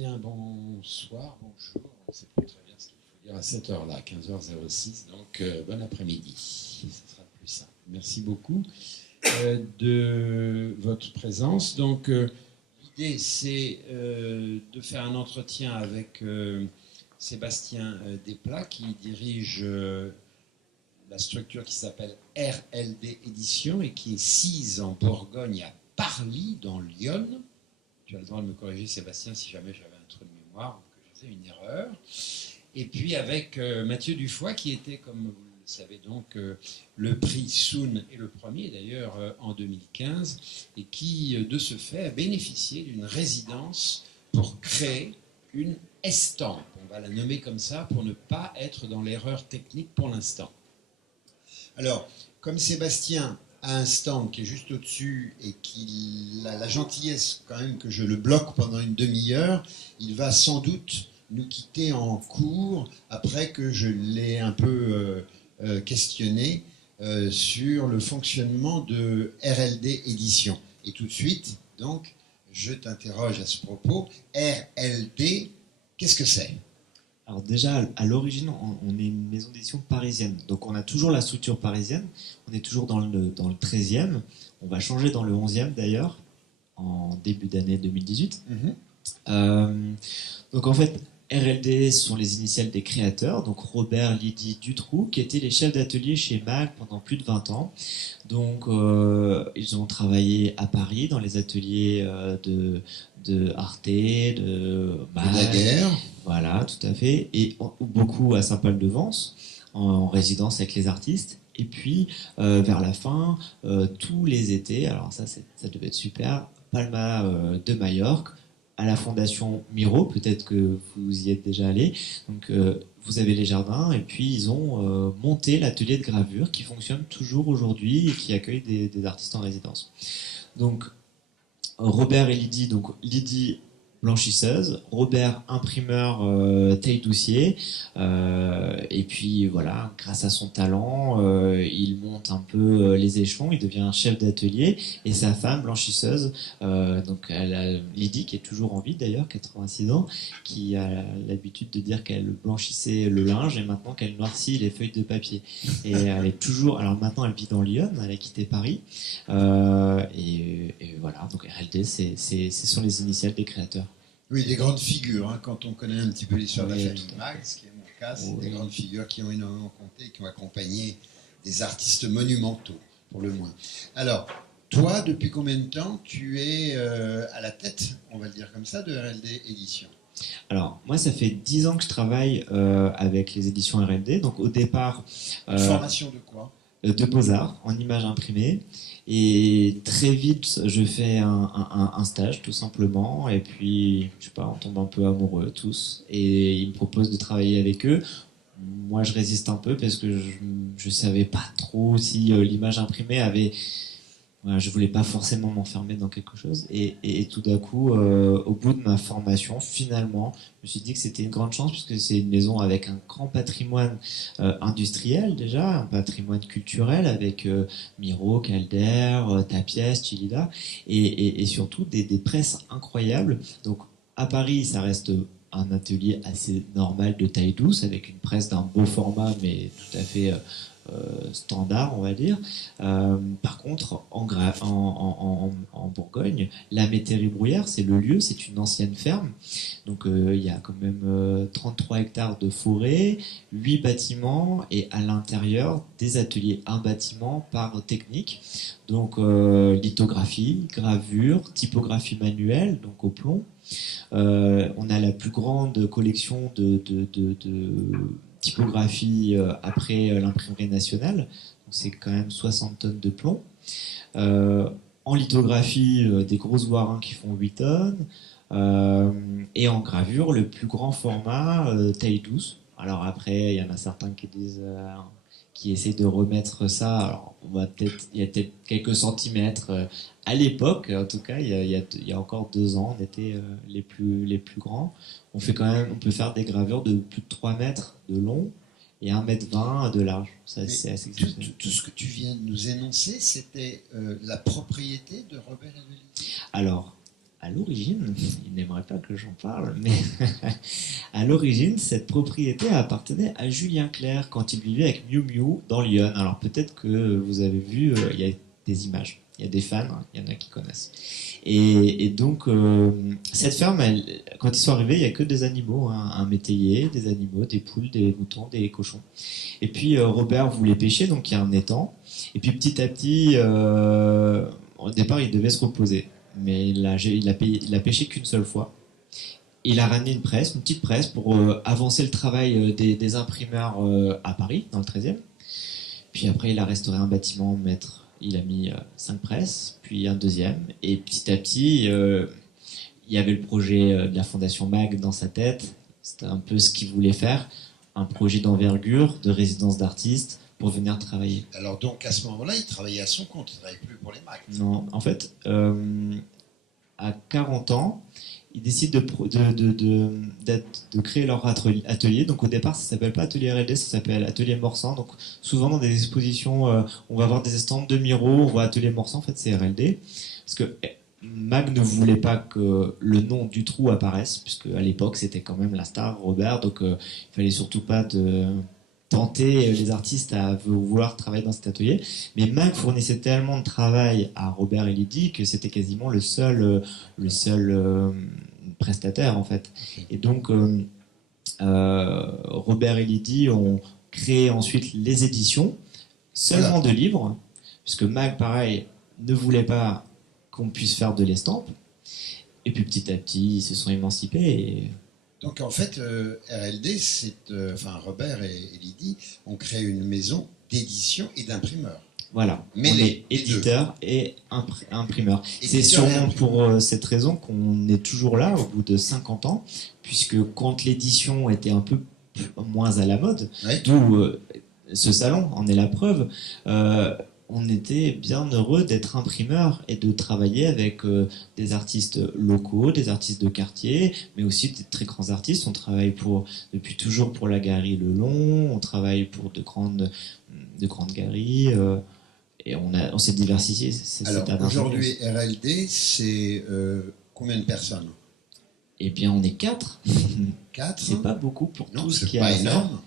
Bien, bonsoir, bonjour. On ne sait plus très bien ce qu'il faut dire à cette heure-là, 15h06. Donc, bon après-midi. Ce sera plus simple. Merci beaucoup de votre présence. Donc, l'idée, c'est de faire un entretien avec Sébastien Desplat, qui dirige la structure qui s'appelle RLD Édition et qui est sise en Bourgogne à Parly, dans l'Yonne. Tu as le droit de me corriger, Sébastien, si jamais j'avais un trou de mémoire, que je faisais une erreur. Et puis avec Mathieu Dufoy, qui était, comme vous le savez donc, le prix Soun et le premier d'ailleurs en 2015, et qui, de ce fait, a bénéficié d'une résidence pour créer une estampe. On va la nommer comme ça pour ne pas être dans l'erreur technique pour l'instant. Alors, comme Sébastien a un stand qui est juste au-dessus et qu'il a la gentillesse quand même que je le bloque pendant une demi-heure, il va sans doute nous quitter en cours après que je l'ai un peu questionné sur le fonctionnement de RLD Édition. Et tout de suite, donc, je t'interroge à ce propos. RLD, qu'est-ce que c'est ? Alors déjà, à l'origine, on est une maison d'édition parisienne. Donc on a toujours la structure parisienne. On est toujours dans le 13e. On va changer dans le 11e d'ailleurs, en début d'année 2018. Donc en fait, RLD sont les initiales des créateurs. Donc Robert, Lydie, Dutroux, qui étaient les chefs d'atelier chez MAG pendant plus de 20 ans. Donc ils ont travaillé à Paris dans les ateliers de Arte, de MAG. Daguerre. Voilà, tout à fait. Et beaucoup à Saint-Paul-de-Vence, en résidence avec les artistes. Et puis, vers la fin, tous les étés, alors ça devait être super, Palma de Majorque, à la Fondation Miro, peut-être que vous y êtes déjà allé. Donc, vous avez les jardins, et puis ils ont monté l'atelier de gravure qui fonctionne toujours aujourd'hui et qui accueille des artistes en résidence. Donc, Robert et Lydie, donc Lydie blanchisseuse, Robert imprimeur taille-doucier, et puis voilà, grâce à son talent, il monte un peu les échelons, il devient chef d'atelier, et sa femme blanchisseuse, donc elle a Lydie qui est toujours en vie d'ailleurs, 86 ans, qui a l'habitude de dire qu'elle blanchissait le linge et maintenant qu'elle noircit les feuilles de papier. Et elle est toujours, alors maintenant elle vit dans Lyon, elle a quitté Paris, et voilà, donc RLD, ce sont les initiales des créateurs. Oui, des grandes figures, hein, quand on connaît un petit peu l'histoire de la famille Mag, ce qui est mon cas, c'est des grandes figures qui ont énormément compté et qui ont accompagné des artistes monumentaux, pour le moins. Alors, toi, depuis combien de temps tu es à la tête, on va le dire comme ça, de RLD Édition ? Alors, moi, ça fait 10 ans que je travaille avec les éditions RLD. Donc, au départ... formation de quoi ? De Beaux-Arts, en images imprimées. Et très vite, je fais un stage, tout simplement. Et puis, je sais pas, on tombe un peu amoureux, tous. Et ils me proposent de travailler avec eux. Moi, je résiste un peu parce que je savais pas trop si l'image imprimée avait... Voilà, je voulais pas forcément m'enfermer dans quelque chose. Et tout d'un coup, au bout de ma formation, finalement, je me suis dit que c'était une grande chance puisque c'est une maison avec un grand patrimoine industriel déjà, un patrimoine culturel avec Miro, Calder, Tapies, Chilida, et surtout des presses incroyables. Donc à Paris, ça reste un atelier assez normal de taille douce avec une presse d'un beau format mais tout à fait standard, on va dire. Par contre, en Bourgogne, la Métairie-Bruyères, c'est le lieu, c'est une ancienne ferme. Donc, il y a quand même 33 hectares de forêt, 8 bâtiments et à l'intérieur, des ateliers, un bâtiment par technique. Donc, lithographie, gravure, typographie manuelle, donc au plomb. On a la plus grande collection de typographie après l'imprimerie nationale, donc c'est quand même 60 tonnes de plomb. En lithographie, des grosses voirins qui font 8 tonnes, et en gravure, le plus grand format, taille douce. Alors après, il y en a certains qui disent... qui essaient de remettre ça. Alors, il y a peut-être quelques centimètres. À l'époque, en tout cas, il y a encore 2 ans, on était les plus grands. On peut faire des gravures de plus de 3 mètres de long et 1,20 m de large. Ça, c'est assez exceptionnel. Tout ce que tu viens de nous énoncer, c'était la propriété de Robert et de Lydie ? Alors, à l'origine, il n'aimerait pas que j'en parle, mais à l'origine, cette propriété appartenait à Julien Clerc quand il vivait avec Miu Miu dans Lyon. Alors peut-être que vous avez vu, il y a des images, il y a des fans, hein, il y en a qui connaissent. Et donc, cette ferme, quand ils sont arrivés, il n'y a que des animaux, hein, un métayer, des animaux, des poules, des moutons, des cochons. Et puis Robert voulait pêcher, donc il y a un étang. Et puis petit à petit, au départ, il devait se reposer. Mais il a pêché qu'une seule fois. Il a ramené une presse, une petite presse, pour avancer le travail des imprimeurs à Paris, dans le 13e. Puis après, il a restauré un bâtiment maître. Il a mis 5 presses, puis un deuxième. Et petit à petit, il y avait le projet de la Fondation MAG dans sa tête. C'était un peu ce qu'il voulait faire. Un projet d'envergure, de résidence d'artistes, pour venir travailler. Alors donc à ce moment-là, il travaillait à son compte, il ne travaillait plus pour les MAG. Non, en fait, à 40 ans, ils décident de créer leur atelier. Donc au départ, ça s'appelle pas Atelier RLD, ça s'appelle Atelier Morsan. Donc souvent dans des expositions, on va avoir des estampes de Miro, on voit Atelier Morsan, en fait c'est RLD. Parce que Mag ne voulait pas que le nom du trou apparaisse, puisque à l'époque c'était quand même la star, Robert, donc il fallait surtout pas tenter les artistes à vouloir travailler dans cet atelier. Mais Mag fournissait tellement de travail à Robert et Lydie que c'était quasiment le seul prestataire en fait. Et donc Robert et Lydie ont créé ensuite les éditions seulement de livres, puisque Mag pareil ne voulait pas qu'on puisse faire de l'estampe. Et puis petit à petit ils se sont émancipés et... Donc en fait, RLD, enfin Robert et Lydie ont créé une maison d'édition et d'imprimeur. Voilà, on est éditeur et imprimeur. C'est sûrement pour cette raison qu'on est toujours là au bout de 50 ans, puisque quand l'édition était un peu moins à la mode, d'où ce salon en est la preuve, on était bien heureux d'être imprimeur et de travailler avec des artistes locaux, des artistes de quartier, mais aussi des très grands artistes. On travaille depuis toujours pour la galerie Le Long, on travaille pour de grandes galeries, et on s'est diversifié. Alors aujourd'hui, RLD, c'est combien de personnes? Eh bien, on est 4. 4 C'est pas beaucoup pour tout ce qu'il y a à faire. Énorme.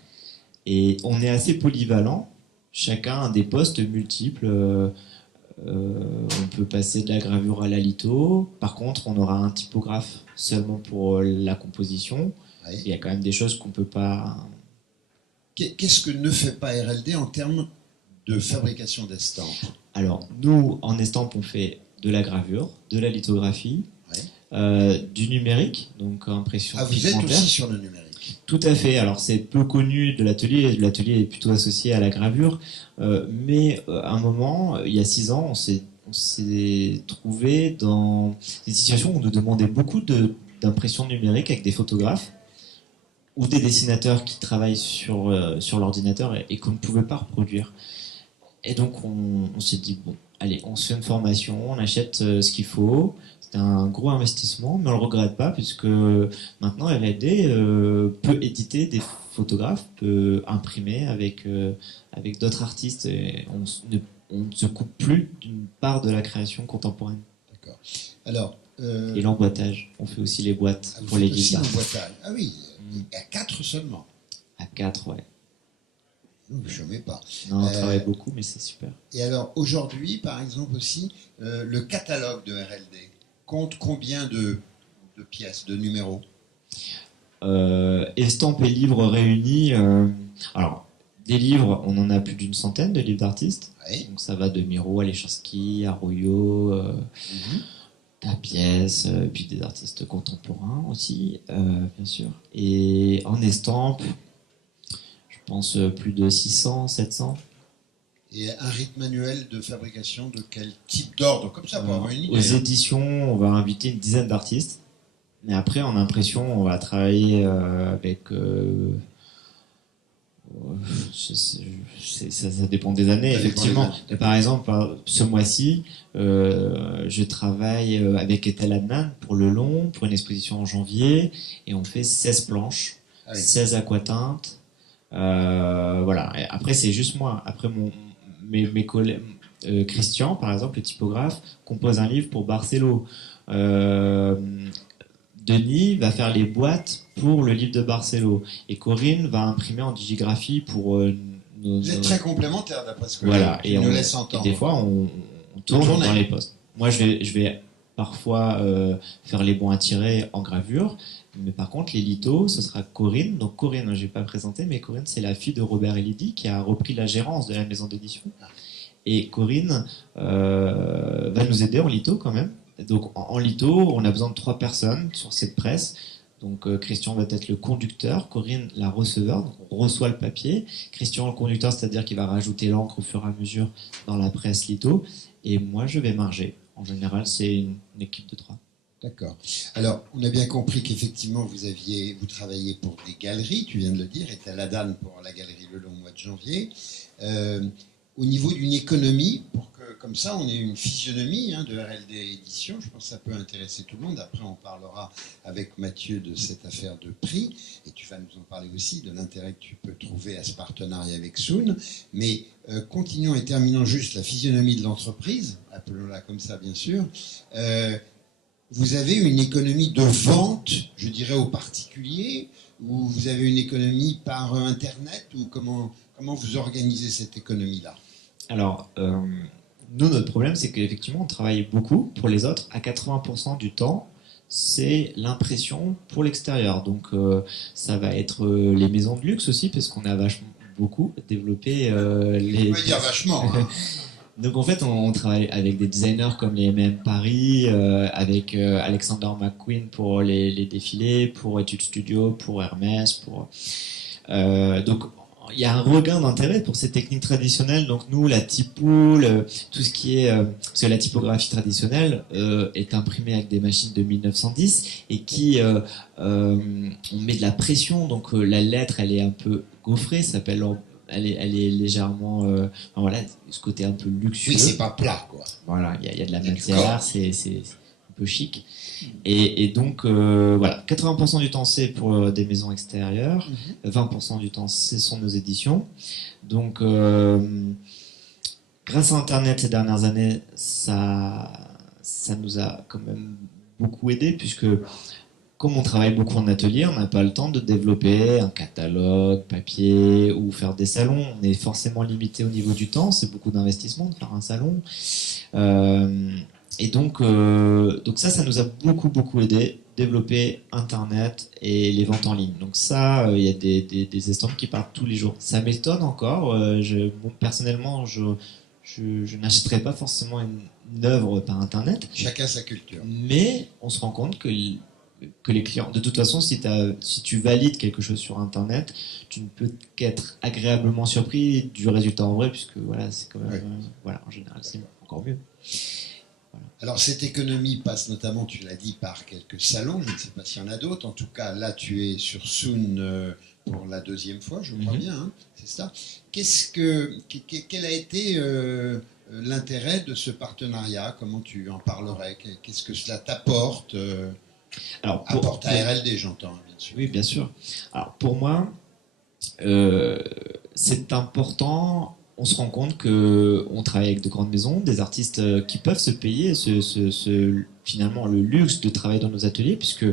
Et on est assez polyvalent. Chacun a des postes multiples. On peut passer de la gravure à la litho. Par contre, on aura un typographe seulement pour la composition. Oui. Il y a quand même des choses qu'on peut pas... Qu'est-ce que ne fait pas RLD en termes de fabrication d'estampes? Alors, nous, en estampe, on fait de la gravure, de la lithographie, du numérique, donc impression pigmentaire. Vous êtes aussi sur le numérique? Tout à fait. Alors, c'est peu connu de l'atelier. L'atelier est plutôt associé à la gravure. Mais à un moment, il y a 6 ans, on s'est trouvé dans des situations où on nous demandait beaucoup d'impression numérique avec des photographes ou des dessinateurs qui travaillent sur l'ordinateur et qu'on ne pouvait pas reproduire. Et donc, on s'est dit, bon, allez, on se fait une formation, on achète ce qu'il faut. C'est un gros investissement, mais on ne le regrette pas, puisque maintenant, R&D peut éditer des photographes, peut imprimer avec d'autres artistes. Et on ne se coupe plus d'une part de la création contemporaine. D'accord. Alors, et l'emboîtage. On fait aussi les boîtes pour les livres. Ah oui, à 4 seulement. À 4, ouais. Je ne mets pas. Non, on travaille beaucoup, mais c'est super. Et alors, aujourd'hui, par exemple aussi, le catalogue de RLD compte combien de pièces, de numéros? Estampes et livres réunis. Alors, des livres, on en a plus d'une centaine de livres d'artistes. Oui. Donc ça va de Miro à Leschinski, à Royo, Tapiès, puis des artistes contemporains aussi, bien sûr. Et en estampes, je pense plus de 600, 700. Et un rythme annuel de fabrication de quel type d'ordre? Comme ça, pour avoir une idée. Aux éditions, on va inviter une dizaine d'artistes. Mais après, en impression, on va travailler avec... ça dépend des années, effectivement. Mais par exemple, ce mois-ci, je travaille avec Ethel Adnan pour le long, pour une exposition en janvier, et on fait 16 planches, 16 aquatintes. Voilà. Et après, c'est juste moi. Après, mes collègues, Christian, par exemple, le typographe, compose un livre pour Barcelo. Denis va faire les boîtes pour le livre de Barcelo et Corinne va imprimer en digigraphie pour Vous êtes très complémentaires d'après ce que voilà, tu nous laisses entendre. Et des fois, on tourne dans les postes. Moi, je vais parfois faire les bons à tirer en gravure, mais par contre, les lithos, ce sera Corinne. Donc Corinne, je n'ai pas présenté, mais Corinne, c'est la fille de Robert Elidi qui a repris la gérance de la maison d'édition. Et Corinne va nous aider en litho quand même. Donc en litho, on a besoin de 3 personnes sur cette presse. Donc Christian va être le conducteur, Corinne la receveur, donc on reçoit le papier. Christian le conducteur, c'est-à-dire qu'il va rajouter l'encre au fur et à mesure dans la presse litho. Et moi, je vais marger. En général, c'est une équipe de 3. D'accord. Alors, on a bien compris qu'effectivement, vous travaillez pour des galeries, tu viens de le dire, et à la DAN pour la galerie Le Long au mois de janvier. Au niveau d'une économie, pour que, comme ça, on ait une physionomie de RLD Édition, je pense que ça peut intéresser tout le monde. Après, on parlera avec Mathieu de cette affaire de prix, et tu vas nous en parler aussi de l'intérêt que tu peux trouver à ce partenariat avec Soon. Mais continuons et terminons juste la physionomie de l'entreprise, appelons-la comme ça, bien sûr. Vous avez une économie de vente, je dirais, aux particuliers, ou vous avez une économie par Internet, ou comment vous organisez cette économie-là? Alors, nous, notre problème, c'est qu'effectivement, on travaille beaucoup pour les autres. À 80% du temps, c'est l'impression pour l'extérieur. Donc, ça va être les maisons de luxe aussi, parce qu'on a beaucoup développé les... On va dire vachement. Hein. Donc en fait, on travaille avec des designers comme les MM Paris, avec Alexander McQueen pour les défilés, pour Etude Studio, pour Hermès, donc il y a un regain d'intérêt pour ces techniques traditionnelles. Donc nous, la typo, tout ce qui est... parce que la typographie traditionnelle est imprimée avec des machines de 1910 et qui... on met de la pression, donc la lettre, elle est un peu gaufrée, ça s'appelle... Elle est légèrement... voilà, ce côté un peu luxueux. Oui, c'est pas plat, quoi. Voilà, il y a de la matière, c'est un peu chic. Et donc, voilà, 80% du temps, c'est pour des maisons extérieures. 20% du temps, ce sont nos éditions. Donc, grâce à Internet ces dernières années, ça nous a quand même beaucoup aidé, puisque comme on travaille beaucoup en atelier, on n'a pas le temps de développer un catalogue, papier ou faire des salons. On est forcément limité au niveau du temps. C'est beaucoup d'investissement de faire un salon. Et donc ça nous a beaucoup aidé. Développer Internet et les ventes en ligne. Donc ça, il y a des estampes qui partent tous les jours. Ça m'étonne encore. Personnellement, je n'achèterais pas forcément une œuvre par Internet. Chacun sa culture. Mais on se rend compte que les clients, de toute façon, si tu valides quelque chose sur Internet, tu ne peux qu'être agréablement surpris du résultat en vrai, puisque voilà, c'est quand même, voilà, en général, c'est encore mieux. Voilà. Alors cette économie passe notamment, tu l'as dit, par quelques salons. Je ne sais pas s'il y en a d'autres. En tout cas, là, tu es sur Soon pour la 2e fois, je crois bien. Hein, c'est ça. Quel a été l'intérêt de ce partenariat? Comment tu en parlerais? Qu'est-ce que cela t'apporte? Alors, apporte à RLD, j'entends, bien sûr. Oui, bien sûr. Alors, pour moi, c'est important. On se rend compte qu'on travaille avec de grandes maisons, des artistes qui peuvent se payer finalement le luxe de travailler dans nos ateliers, puisque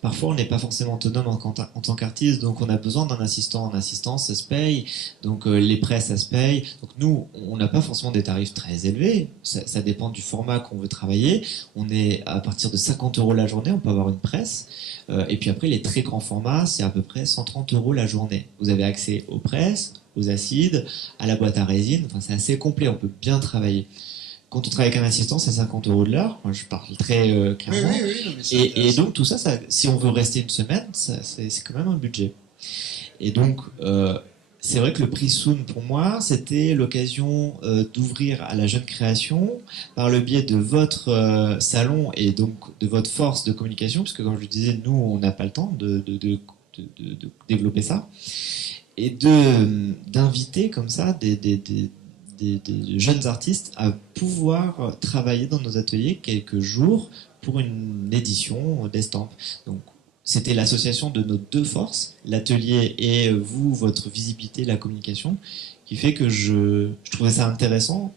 parfois on n'est pas forcément autonome en tant qu'artiste, donc on a besoin d'un assistant en assistance, ça se paye, donc les prêts, ça se paye. Donc nous, on n'a pas forcément des tarifs très élevés, ça dépend du format qu'on veut travailler. On est à partir de 50 € la journée, on peut avoir une presse. Et puis après, les très grands formats, c'est à peu près 130 € la journée. Vous avez accès aux presses, aux acides, à la boîte à résine. Enfin, c'est assez complet, on peut bien travailler. Quand on travaille avec un assistant, c'est 50 € de l'heure. Moi, je parle très clairement. Oui, non, mais et donc, tout ça, si on veut rester une semaine, c'est quand même un budget. Et donc, c'est vrai que le prix Soon, pour moi, c'était l'occasion d'ouvrir à la jeune création par le biais de votre salon et donc de votre force de communication, puisque comme je le disais, nous, on n'a pas le temps de développer ça. Et d'inviter comme ça des jeunes artistes à pouvoir travailler dans nos ateliers quelques jours pour une édition d'estampes. Donc, c'était l'association de nos 2 forces, l'atelier et vous, votre visibilité, la communication, qui fait que je trouvais ça intéressant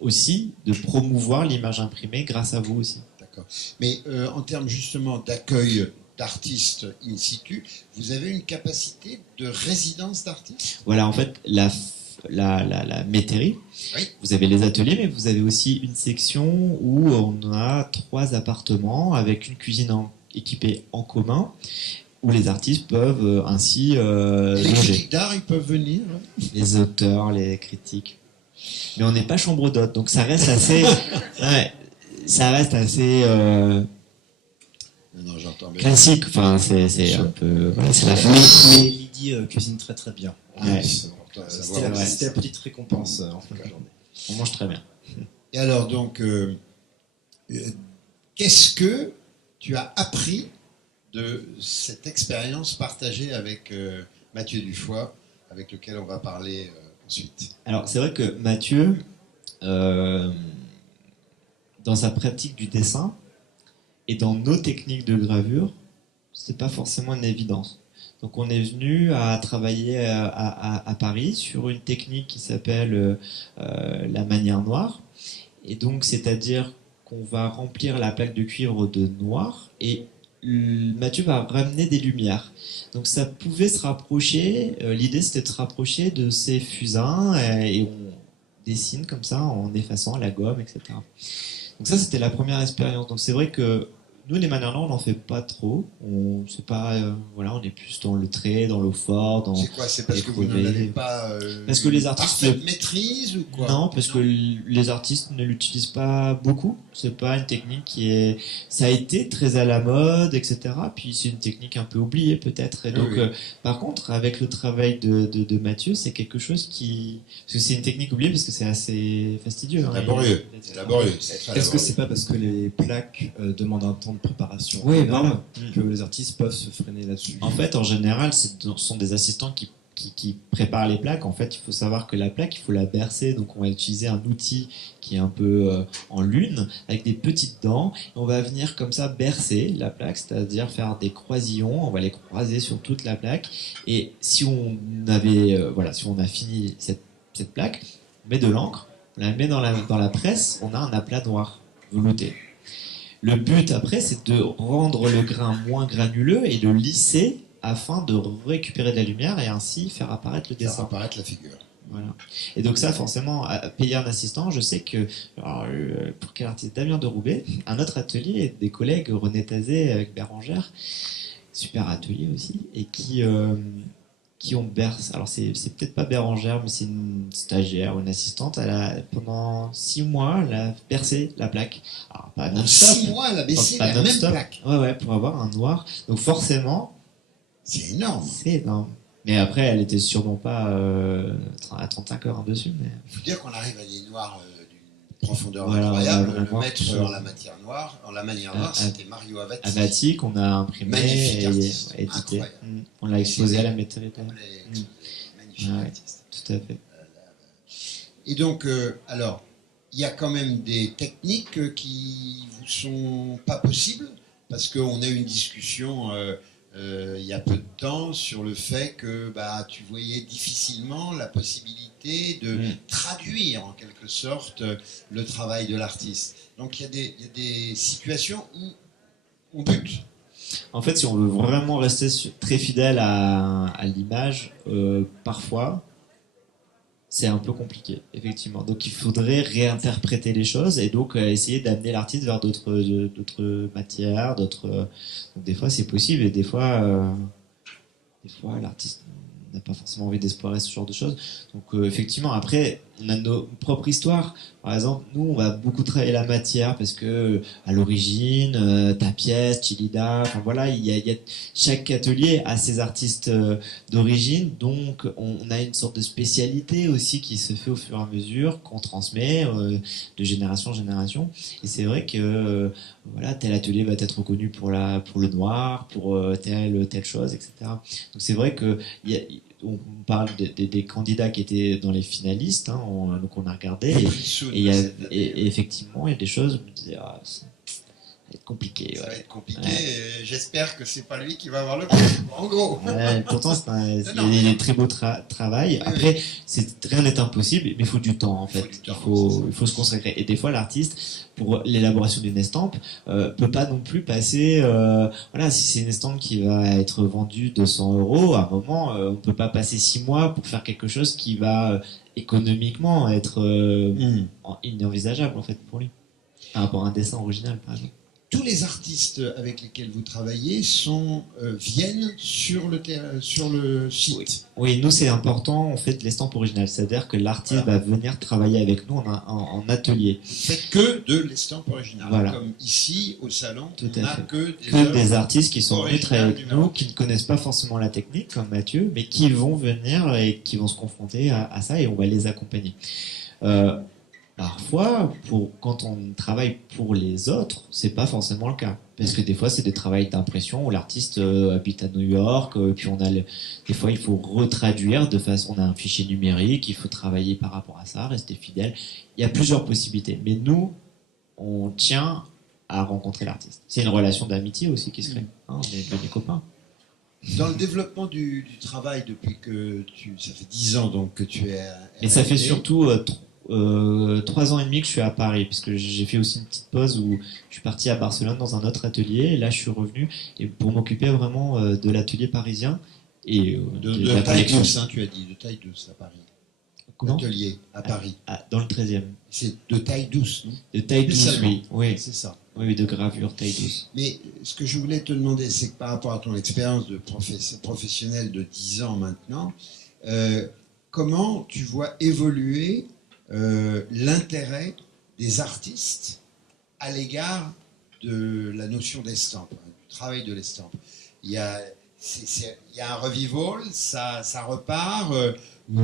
aussi de promouvoir l'image imprimée grâce à vous aussi. D'accord. D'accord. Mais en termes justement d'accueil d'artistes in situ, vous avez une capacité de résidence d'artistes? Voilà, en fait, la métairie, Oui. vous avez les ateliers, mais vous avez aussi une section où on a 3 appartements avec une cuisine équipée en commun, où les artistes peuvent ainsi Les loger. critiques d'art, ils peuvent venir? Les auteurs, les critiques. Mais on n'est pas chambre d'hôte, donc ça reste assez... ouais, ça reste assez Non, j'entends bien. classique. Enfin, c'est un peu... Voilà, c'est la Mais Lydie cuisine très très bien. Ouais. C'est important à savoir. C'était ouais. la petite récompense en fin de journée. On mange très bien. Et alors, donc, qu'est-ce que tu as appris de cette expérience partagée avec Mathieu Dufoy, avec lequel on va parler ensuite? Alors, c'est vrai que Mathieu, dans sa pratique du dessin et dans nos techniques de gravure, c'est pas forcément une évidence. Donc, on est venu à travailler à Paris sur une technique qui s'appelle la manière noire. Et donc, c'est-à-dire qu'on va remplir la plaque de cuivre de noir et Mathieu va ramener des lumières. Donc ça pouvait se rapprocher, l'idée c'était de se rapprocher de ces fusains et on dessine comme ça en effaçant à la gomme, etc. Donc ça c'était la première expérience. Donc c'est vrai que nous les manières noires on n'en fait pas trop. C'est pas, voilà, on est plus dans le trait, dans l'eau fort, dans... C'est quoi? C'est parce que vous éprouver. n'avez pas Parce que les artistes parfaite maîtrise ou quoi? Non, parce que les artistes ne l'utilisent pas beaucoup. C'est pas une technique qui est. Ça a été très à la mode, etc. Puis c'est une technique un peu oubliée peut-être. Et donc, oui. par contre, avec le travail de Mathieu, c'est quelque chose qui. Parce que c'est une technique oubliée parce que c'est assez fastidieux. C'est hein. laborieux. C'est laborieux. C'est très Est-ce que laborieux. c'est pas parce que les plaques demandent un temps de préparation Oui, énorme voilà. que les artistes peuvent se freiner là-dessus? En fait, en général, ce sont des assistants qui préparent les plaques. En fait, il faut savoir que la plaque, il faut la bercer. Donc, on va utiliser un outil qui est un peu en lune, avec des petites dents. Et on va venir comme ça bercer la plaque, c'est-à-dire faire des croisillons. On va les croiser sur toute la plaque. Et si on avait, voilà, si on a fini cette plaque, on met de l'encre, on la met dans la presse, on a un aplat noir velouté. Le but après, c'est de rendre le grain moins granuleux et de lisser afin de récupérer de la lumière et ainsi faire apparaître le Faire dessin. apparaître la figure. Voilà. Et donc ça, forcément, à payer un assistant, je sais que, alors, pour quel artiste, Damien de Roubaix, un autre atelier, des collègues, René Tazet avec Bérangère, super atelier aussi, et qui ont bercé. Alors c'est peut-être pas Bérangère, mais c'est une stagiaire ou une assistante. Pendant 6 mois, elle a bercé la plaque. Alors pas En non-stop. 6 mois, elle a baissé Pas la même non-stop. plaque. Ouais, pour avoir un noir. Donc forcément, C'est énorme. c'est énorme. Mais après, elle était sûrement pas à 35 heures dessus. Mais... Il faut dire qu'on arrive à des noirs d'une profondeur Voilà, incroyable. on a Le noir, maître sur la matière noire, en la manière noire, Ah, c'était Mario Avati. Avati qu'on a imprimé Magnifique et artiste. édité. Incroyable. On l'a exposé à la métairie. Magnifique Ouais. artiste. Tout à fait. Et donc, alors, il y a quand même des techniques qui vous sont pas possibles, parce qu'on a eu une discussion il y a peu de temps sur le fait que tu voyais difficilement la possibilité de traduire en quelque sorte le travail de l'artiste. Donc il y a des situations où on bute. En fait, si on veut vraiment rester très fidèle à l'image, parfois, c'est un peu compliqué, effectivement. Donc, il faudrait réinterpréter les choses et donc essayer d'amener l'artiste vers d'autres matières, d'autres. Donc, des fois, c'est possible et des fois, l'artiste n'a pas forcément envie d'explorer ce genre de choses. Donc, effectivement, après, on a nos propres histoires. Par exemple, nous, on va beaucoup travailler la matière parce que, à l'origine, ta pièce, Chilida, enfin voilà, chaque atelier a ses artistes d'origine, donc on a une sorte de spécialité aussi qui se fait au fur et à mesure, qu'on transmet de génération en génération. Et c'est vrai que, voilà, tel atelier va être reconnu pour le noir, pour telle chose, etc. Donc c'est vrai que on parle des candidats qui étaient dans les finalistes, hein, donc on a regardé et effectivement il y a des choses où on me disait être compliqué. Ça Ouais. va être compliqué. Ouais. Et j'espère que c'est pas lui qui va avoir le coup. En gros. Ouais, pourtant, Non, il y a des très beaux travail. Oui, Après, rien n'est impossible, mais il faut du temps en Il faut fait. du temps, Il faut se consacrer. Et des fois, l'artiste, pour l'élaboration d'une estampe, peut pas non plus passer. Voilà, si c'est une estampe qui va être vendue 200 euros, à un moment, on peut pas passer 6 mois pour faire quelque chose qui va économiquement être inenvisageable en fait pour lui, par rapport à un dessin original, par exemple. Tous les artistes avec lesquels vous travaillez viennent sur le site. Oui, nous c'est important, on fait de l'estampe originale, c'est-à-dire que l'artiste va venir travailler avec nous en atelier. Vous ne faites que de l'estampe originale. Voilà. Comme ici, au salon, Tout on à n'a fait. que Des artistes qui sont venus originales travailler avec numéro. nous, qui ne connaissent pas forcément la technique, comme Mathieu, mais qui vont venir et qui vont se confronter à ça et on va les accompagner. Parfois, quand on travaille pour les autres, c'est pas forcément le cas. Parce que des fois, c'est des travails d'impression où l'artiste habite à New York, puis des fois, il faut retraduire de façon, on a un fichier numérique, il faut travailler par rapport à ça, rester fidèle. Il y a plusieurs possibilités. Mais nous, on tient à rencontrer l'artiste. C'est une relation d'amitié aussi qui se crée. Hein, on est devenus copains. Dans le développement du travail, depuis que ça fait 10 ans donc que tu es à Et ça fait RRD. surtout 3 ans et demi que je suis à Paris, puisque j'ai fait aussi une petite pause où je suis parti à Barcelone dans un autre atelier, et là je suis revenu et pour m'occuper vraiment de l'atelier parisien et de la taille collection. douce, hein, tu as dit, de taille douce à Paris. Comment Atelier à Paris. Dans le 13e. C'est de taille douce, non? De taille douce, Spécialement. oui. C'est ça. Oui, de gravure taille douce. Mais ce que je voulais te demander, c'est que par rapport à ton expérience de professionnel de 10 ans maintenant, comment tu vois évoluer l'intérêt des artistes à l'égard de la notion d'estampe, hein, du travail de l'estampe? Il y a un revival, ça repart, où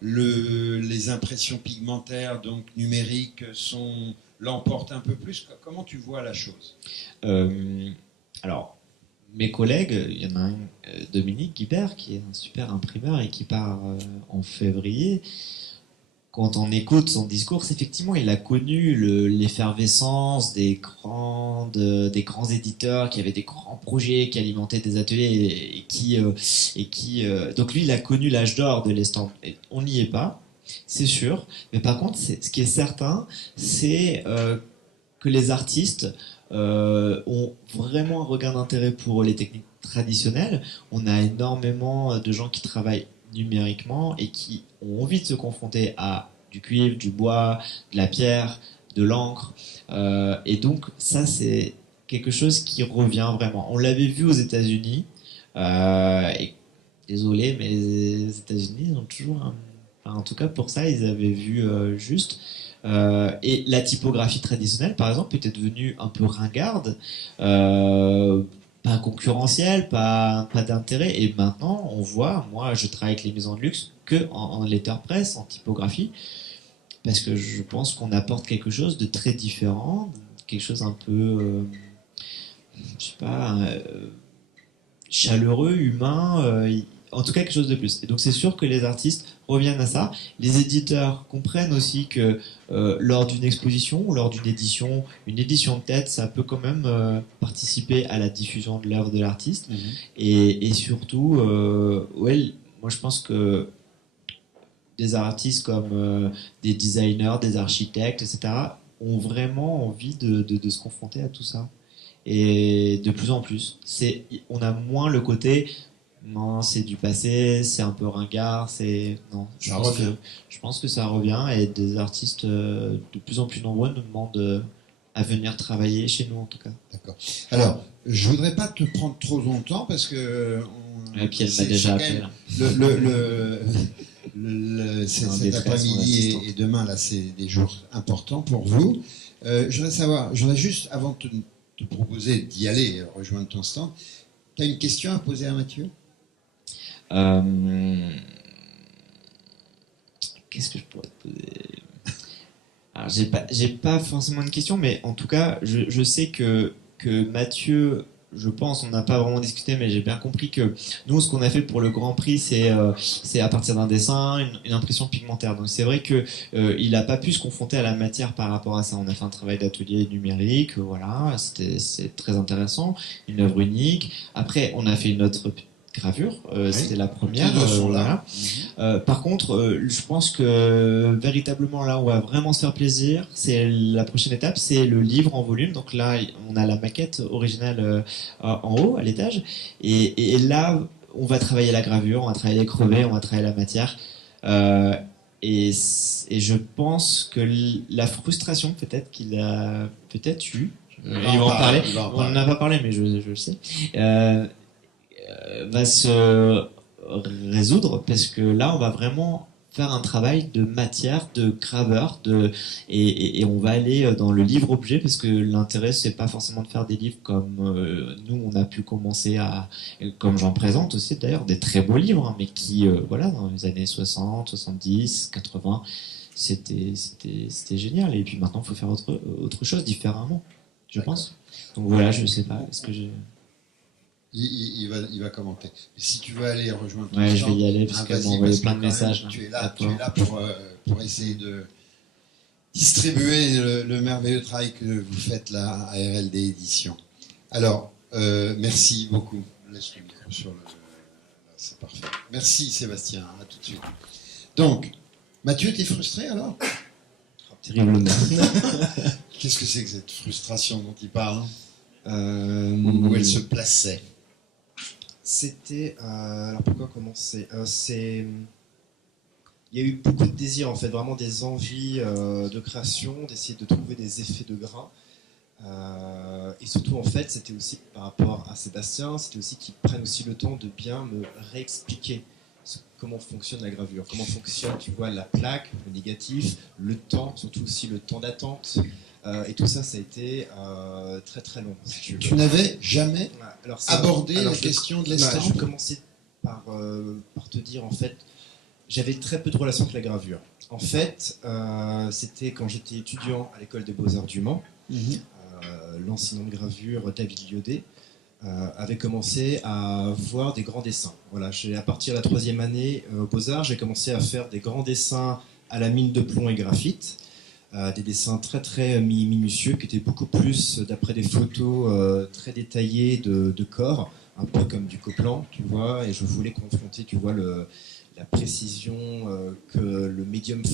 les impressions pigmentaires, donc numériques, l'emportent un peu plus. Comment tu vois la chose? Alors, mes collègues, il y en a un, Dominique Guibert, qui est un super imprimeur et qui part en février. Quand on écoute son discours, effectivement, il a connu l'effervescence des grands éditeurs qui avaient des grands projets, qui alimentaient des ateliers donc lui, il a connu l'âge d'or de l'estampe. Et on n'y est pas, c'est sûr. Mais par contre, ce qui est certain, c'est que les artistes ont vraiment un regain d'intérêt pour les techniques traditionnelles. On a énormément de gens qui travaillent numériquement et qui ont envie de se confronter à du cuivre, du bois, de la pierre, de l'encre. Et donc ça, c'est quelque chose qui revient vraiment. On l'avait vu aux États-Unis. Et désolé, mais les États-Unis ont toujours enfin, en tout cas pour ça, ils avaient vu juste. Et la typographie traditionnelle, par exemple, était devenue un peu ringarde. Pas concurrentiel, pas d'intérêt. Et maintenant, on voit, moi, je travaille avec les maisons de luxe que en letterpress, en typographie, parce que je pense qu'on apporte quelque chose de très différent, quelque chose un peu, je sais pas, chaleureux, humain, en tout cas quelque chose de plus. Et donc c'est sûr que les artistes reviennent à ça. Les éditeurs comprennent aussi que lors d'une exposition ou lors d'une édition, une édition de tête, ça peut quand même participer à la diffusion de l'œuvre de l'artiste. Et surtout, ouais, moi je pense que des artistes comme des designers, des architectes, etc., ont vraiment envie de se confronter à tout ça. Et de plus en plus, on a moins le côté non, c'est du passé, c'est un peu ringard, je pense que ça revient et des artistes de plus en plus nombreux nous demandent à venir travailler chez nous en tout cas. D'accord. Alors, je voudrais pas te prendre trop longtemps parce que et puis elle m'a déjà appelé. Cet après-midi et demain là, c'est des jours importants pour vous. Je voudrais juste avant de te proposer d'y aller rejoindre ton stand, tu as une question à poser à Mathieu? Qu'est-ce que je pourrais te poser? Alors, j'ai pas forcément une question, mais en tout cas, je sais que Mathieu je pense, on n'a pas vraiment discuté, mais j'ai bien compris que nous, ce qu'on a fait pour le Grand Prix, c'est à partir d'un dessin, une impression pigmentaire. Donc c'est vrai que il n'a pas pu se confronter à la matière par rapport à ça. On a fait un travail d'atelier numérique, voilà, c'est très intéressant, une œuvre unique. Après, on a fait une autre gravure, c'était la première. Les deux sont voilà. Par contre, je pense que véritablement là où on va vraiment se faire plaisir, c'est la prochaine étape, c'est le livre en volume. Donc là, on a la maquette originale en haut, à l'étage, et là, on va travailler la gravure, on va travailler les crevets, on va travailler la matière. Et je pense que la frustration peut-être qu'il a peut-être eu, Il il va en parler. il va en On parler. n'en a pas parlé, mais je le sais. Va se résoudre parce que là on va vraiment faire un travail de matière, de graveur, et on va aller dans le livre objet parce que l'intérêt c'est pas forcément de faire des livres comme nous on a pu commencer comme j'en présente aussi d'ailleurs, des très beaux livres, hein, mais qui voilà, dans les années 60, 70, 80 c'était génial, et puis maintenant il faut faire autre chose différemment, je pense. Donc voilà, je sais pas, est-ce que j'ai... Il va commenter. Et si tu veux aller rejoindre ton Ouais, je stand, vais y aller parce qu'elle vas-y, m'a envoyé parce que plein de quand même, messages. Tu es là. là pour essayer de distribuer le merveilleux travail que vous faites là à RLD Éditions. Alors, merci beaucoup. Laisse le micro sur le... C'est parfait. Merci Sébastien, à tout de suite. Donc, Mathieu, t'es frustré alors? Terriblement. Qu'est-ce que c'est que cette frustration dont il parle? Où Euh, elle se plaçait? C'était. Alors pourquoi commencer il y a eu beaucoup de désirs en fait, vraiment des envies de création, d'essayer de trouver des effets de grain. Et surtout en fait, c'était aussi par rapport à Sébastien, c'était aussi qu'il prenne aussi le temps de bien me réexpliquer comment fonctionne la gravure, comment fonctionne, tu vois, la plaque, le négatif, le temps, surtout aussi le temps d'attente. Et tout ça, ça a été très très long. Si tu veux. Tu n'avais jamais Ouais, alors abordé la je- question de ouais, je vais l'estampe? commencer par te dire, en fait, j'avais très peu de relation avec la gravure. En fait, c'était quand j'étais étudiant à l'école des Beaux-Arts du Mans, l'enseignant de gravure David Liodet avait commencé à voir des grands dessins. Voilà, à partir de la 3e année aux Beaux-Arts, j'ai commencé à faire des grands dessins à la mine de plomb et graphite. Des dessins très très minutieux qui étaient beaucoup plus d'après des photos très détaillées de corps, un peu comme du Copland, tu vois, et je voulais confronter, tu vois, la précision que le médium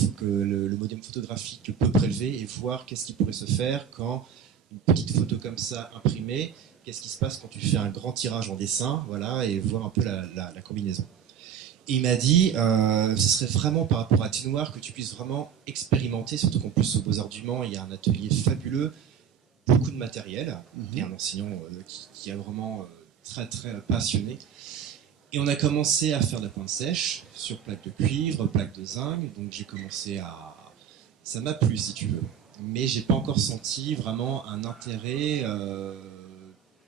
photographique peut prélever et voir qu'est-ce qui pourrait se faire quand une petite photo comme ça imprimée, qu'est-ce qui se passe quand tu fais un grand tirage en dessin, voilà, et voir un peu la combinaison. Et il m'a dit, ce serait vraiment par rapport à Thé Noir que tu puisses vraiment expérimenter, surtout qu'en plus au Beaux-Arts du Mans, il y a un atelier fabuleux, beaucoup de matériel, et un enseignant qui est vraiment très très passionné. Et on a commencé à faire de la pointe sèche sur plaque de cuivre, plaque de zinc, donc j'ai commencé à... Ça m'a plu si tu veux, mais j'ai pas encore senti vraiment un intérêt,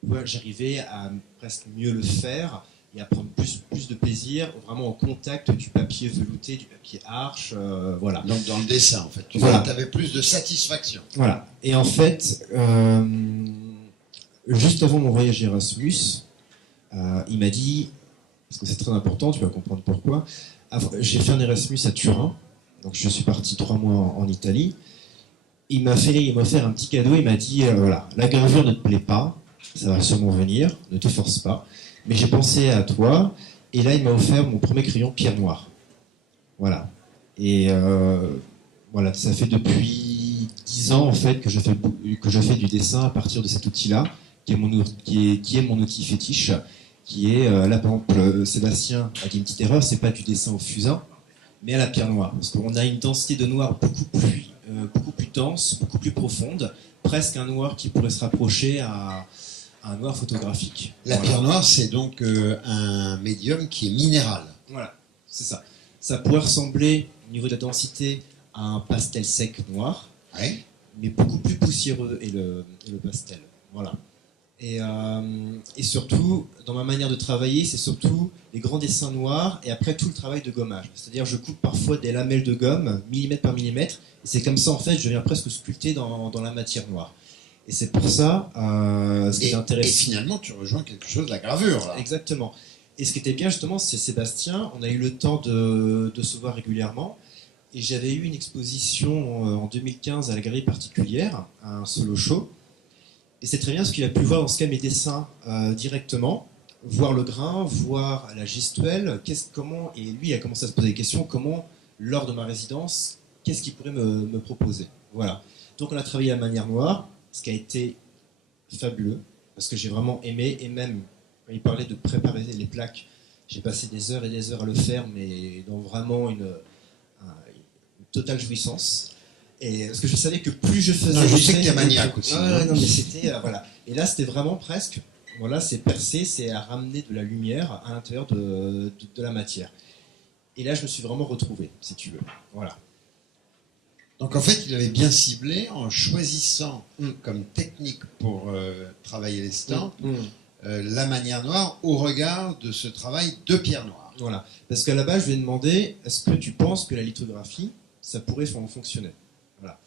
ouais, j'arrivais à presque mieux le faire, et à prendre plus de plaisir vraiment au contact du papier velouté, du papier arche, voilà. Donc dans le dessin, en fait. Tu Voilà. avais plus de satisfaction. Voilà. Et en fait, juste avant mon voyage Erasmus, il m'a dit, parce que c'est très important, tu vas comprendre pourquoi, j'ai fait un Erasmus à Turin, donc je suis parti 3 mois en Italie. Il m'a offert un petit cadeau, il m'a dit, voilà, la gravure ne te plaît pas, ça va sûrement venir, ne te force pas. Mais j'ai pensé à toi, et là il m'a offert mon premier crayon pierre noire. Voilà. Et voilà, ça fait depuis 10 ans en fait que je fais du dessin à partir de cet outil-là, qui est mon outil fétiche, qui est là par exemple Sébastien a dit une petite erreur, c'est pas du dessin au fusain, mais à la pierre noire, parce qu'on a une densité de noir beaucoup plus dense, beaucoup plus profonde, presque un noir qui pourrait se rapprocher à un noir photographique. La Voilà. pierre noire, c'est donc un médium qui est minéral. Voilà, c'est ça. Ça pourrait ressembler, au niveau de la densité, à un pastel sec noir, Ouais. mais beaucoup plus poussiéreux et le pastel. Voilà. Et surtout, dans ma manière de travailler, c'est surtout les grands dessins noirs et après tout le travail de gommage. C'est-à-dire, je coupe parfois des lamelles de gomme, millimètre par millimètre, et c'est comme ça, en fait, je viens presque sculpter dans la matière noire. Et c'est pour ça, ce qui est Et intéressant. finalement, tu rejoins quelque chose de la gravure, là. Exactement. Et ce qui était bien justement, c'est Sébastien, on a eu le temps de se voir régulièrement. Et j'avais eu une exposition en 2015 à la Galerie Particulière, un solo show. Et c'est très bien parce qu'il a pu voir dans ce cas mes dessins directement, voir le grain, voir la gestuelle, comment, et lui il a commencé à se poser des questions, comment, lors de ma résidence, qu'est-ce qu'il pourrait me proposer. Voilà. Donc on a travaillé à manière noire, ce qui a été fabuleux, parce que j'ai vraiment aimé, et même quand il parlait de préparer les plaques, j'ai passé des heures et des heures à le faire, mais dans vraiment une totale jouissance. Et parce que je savais que plus je faisais. Non, je sais d'effets, que t'es maniaque aussi. Non, mais c'était voilà. Et là, c'était vraiment presque. Voilà, c'est percer, c'est à ramener de la lumière à l'intérieur de la matière. Et là, je me suis vraiment retrouvé, si tu veux. Voilà. Donc en fait, il avait bien ciblé en choisissant comme technique pour travailler les stampes la manière noire au regard de ce travail de pierre noire. Voilà. Parce qu'à la base, je lui ai demandé, est-ce que tu penses que la lithographie, ça pourrait fonctionner? Voilà.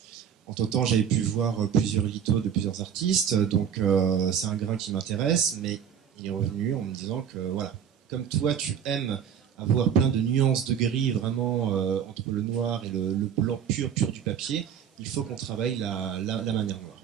Entre-temps, j'avais pu voir plusieurs lithos de plusieurs artistes, donc c'est un grain qui m'intéresse, mais il est revenu en me disant que, voilà, comme toi, tu aimes avoir plein de nuances de gris vraiment entre le noir et le blanc pur du papier, il faut qu'on travaille la manière noire.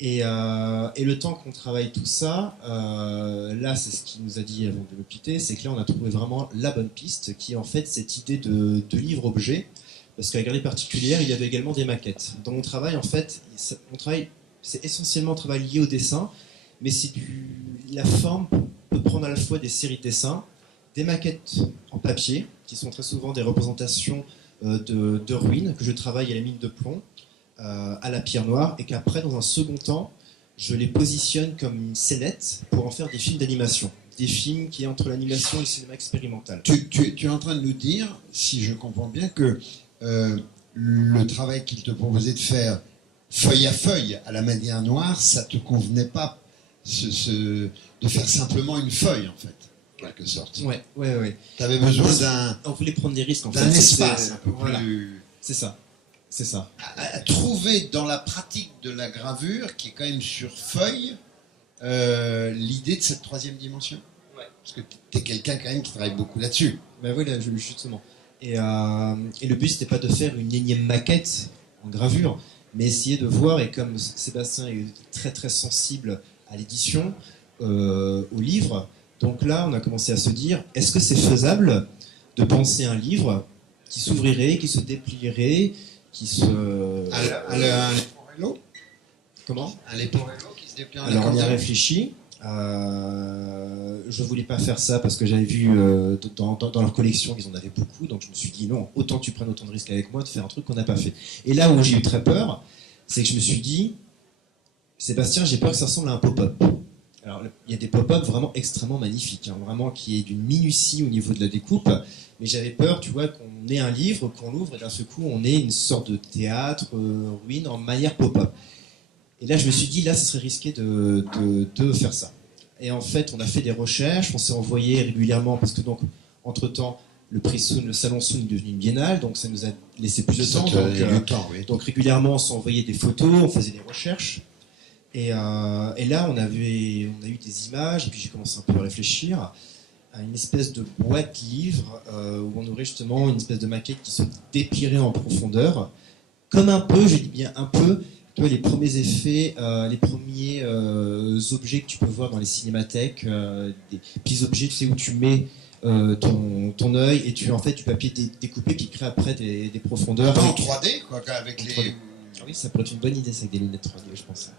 Et le temps qu'on travaille tout ça, là c'est ce qu'il nous a dit avant de le quitter, c'est que là on a trouvé vraiment la bonne piste, qui est en fait cette idée de livre-objet, parce qu'à la Galerie Particulière, il y avait également des maquettes. Dans mon travail, en fait, c'est essentiellement un travail lié au dessin, mais la forme peut prendre à la fois des séries de dessins, des maquettes en papier, qui sont très souvent des représentations de ruines, que je travaille à la mine de plomb, à la pierre noire, et qu'après, dans un second temps, je les positionne comme une scénette pour en faire des films d'animation. Des films qui est entre l'animation et le cinéma expérimental. Tu es en train de nous dire, si je comprends bien, que le travail qu'il te proposait de faire feuille à feuille à la manière noire, ça te convenait pas de faire simplement une feuille, en fait, en quelque sorte. Ouais. Tu avais besoin On voulait prendre des risques, en fait. d'un espace un peu voilà. plus... C'est ça. À trouver dans la pratique de la gravure, qui est quand même sur feuille, l'idée de cette troisième dimension. Ouais. Parce que tu es quelqu'un quand même qui travaille beaucoup là-dessus. Ben oui, là, justement. Et le but, c'était pas de faire une énième maquette en gravure, mais essayer de voir, et comme Sébastien est très très sensible à l'édition, au livre, donc là, on a commencé à se dire, est-ce que c'est faisable de penser un livre qui s'ouvrirait, qui se déplierait, qui se... Un Leporello. Comment? Un Leporello qui se déplie en Alors, on y a accordéon. réfléchi. Je voulais pas faire ça parce que j'avais vu dans leur collection qu'ils en avaient beaucoup, donc je me suis dit non, autant que tu prennes autant de risques avec moi de faire un truc qu'on n'a pas fait. Et là où j'ai eu très peur, c'est que je me suis dit, Sébastien, j'ai peur que ça ressemble à un pop-up. Alors il y a des pop-up vraiment extrêmement magnifiques, vraiment qui est d'une minutie au niveau de la découpe, mais j'avais peur, tu vois, qu'on ait un livre, qu'on l'ouvre et d'un seul coup on ait une sorte de théâtre, ruine en manière pop-up. Et là, je me suis dit, là, ce serait risqué de faire ça. Et en fait, on a fait des recherches, on s'est envoyé régulièrement, parce que donc, entre-temps, le salon Soon est devenu une biennale, donc ça nous a laissé plus de temps. Donc régulièrement, on s'est envoyé des photos, on faisait des recherches. Et là, on a eu des images, et puis j'ai commencé un peu à réfléchir à une espèce de boîte livre, où on aurait justement une espèce de maquette qui se déplierait en profondeur, comme un peu, je dis bien un peu, les premiers effets, les premiers objets que tu peux voir dans les cinémathèques, des petits objets, tu sais, où tu mets ton œil et tu en fait du papier découpé qui crée après des profondeurs. Pas en 3D, quoi, avec les... 3D. Ah oui, ça pourrait être une bonne idée, ça, avec des lunettes 3D, je pense.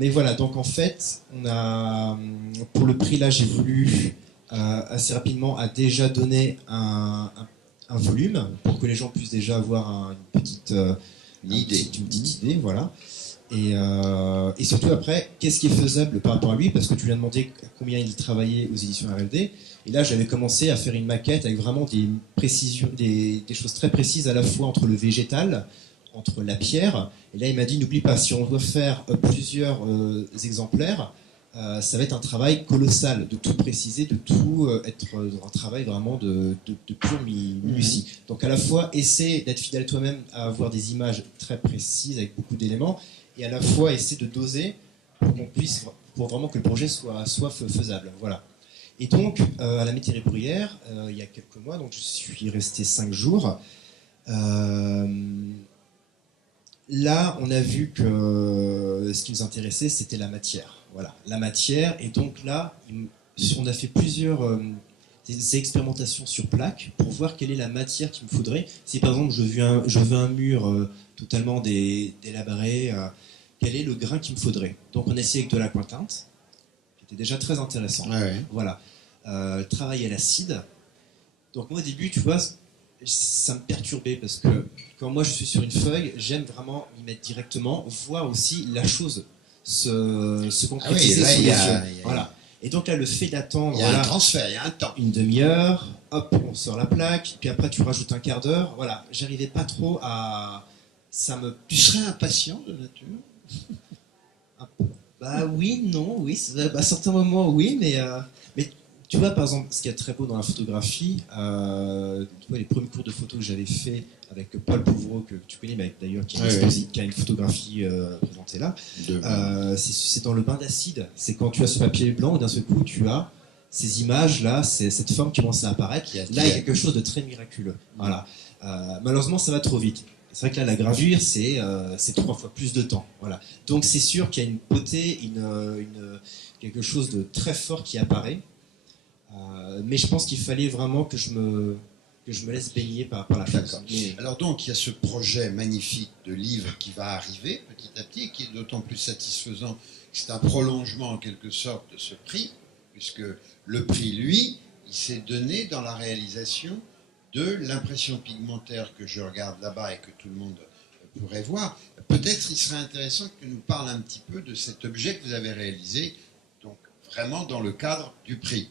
Mais voilà, donc en fait, on a, pour le prix là, j'ai voulu assez rapidement à déjà donner un volume pour que les gens puissent déjà avoir une petite idée, voilà. Et surtout après, qu'est-ce qui est faisable par rapport à lui, parce que tu lui as demandé combien il travaillait aux éditions RLD, et là j'avais commencé à faire une maquette avec vraiment des précisions, des choses très précises à la fois entre le végétal, entre la pierre, et là il m'a dit n'oublie pas, si on doit faire plusieurs exemplaires, ça va être un travail colossal, de tout préciser, de tout être dans un travail vraiment de pure minutie. Donc à la fois, essaie d'être fidèle à toi-même, à avoir des images très précises avec beaucoup d'éléments, et à la fois, essaie de doser pour vraiment que le projet soit faisable. Voilà. Et donc, à la Métairie-Bruyère, il y a quelques mois, donc je suis resté 5 jours. Là, on a vu que ce qui nous intéressait, c'était la matière. Voilà, la matière. Et donc là, on a fait plusieurs des expérimentations sur plaque pour voir quelle est la matière qu'il me faudrait. Si par exemple je veux un mur totalement délabré, quel est le grain qu'il me faudrait. Donc on a essayé avec de l'aquatinte, qui était déjà très intéressant. Ouais. Voilà. Travailler à l'acide. Donc moi au début, tu vois, ça me perturbait parce que quand moi je suis sur une feuille, j'aime vraiment m'y mettre directement, voir aussi la chose se concrétiser là, sous il les y a- yeux. Voilà. Et donc là, le fait d'attendre Il y a un transfert, il y a un temps. une demi-heure, hop, on sort la plaque, puis après tu rajoutes un quart d'heure, voilà. J'arrivais pas trop à... Ça me... Tu serais impatient de nature? Bah oui, non, oui, à certains moments oui, mais tu vois par exemple ce qui est très beau dans la photographie, tu vois les premiers cours de photo que j'avais fait avec Paul Pouvreau que tu connais, mais d'ailleurs qui a une photographie présentée là, c'est dans le bain d'acide, c'est quand tu as ce papier blanc où d'un seul coup tu as ces images là, cette forme qui commence à apparaître, là il y a quelque chose de très miraculeux. Voilà. Malheureusement ça va trop vite. C'est vrai que là, la gravure, c'est 3 fois plus de temps. Voilà. Donc c'est sûr qu'il y a une beauté, quelque chose de très fort qui apparaît. Mais je pense qu'il fallait vraiment que je me laisse baigner par la chose. Mais... Alors donc, il y a ce projet magnifique de livre qui va arriver petit à petit et qui est d'autant plus satisfaisant que c'est un prolongement en quelque sorte de ce prix, puisque le prix, lui, il s'est donné dans la réalisation de l'impression pigmentaire que je regarde là-bas et que tout le monde pourrait voir. Peut-être il serait intéressant que tu nous parles un petit peu de cet objet que vous avez réalisé, donc vraiment dans le cadre du prix.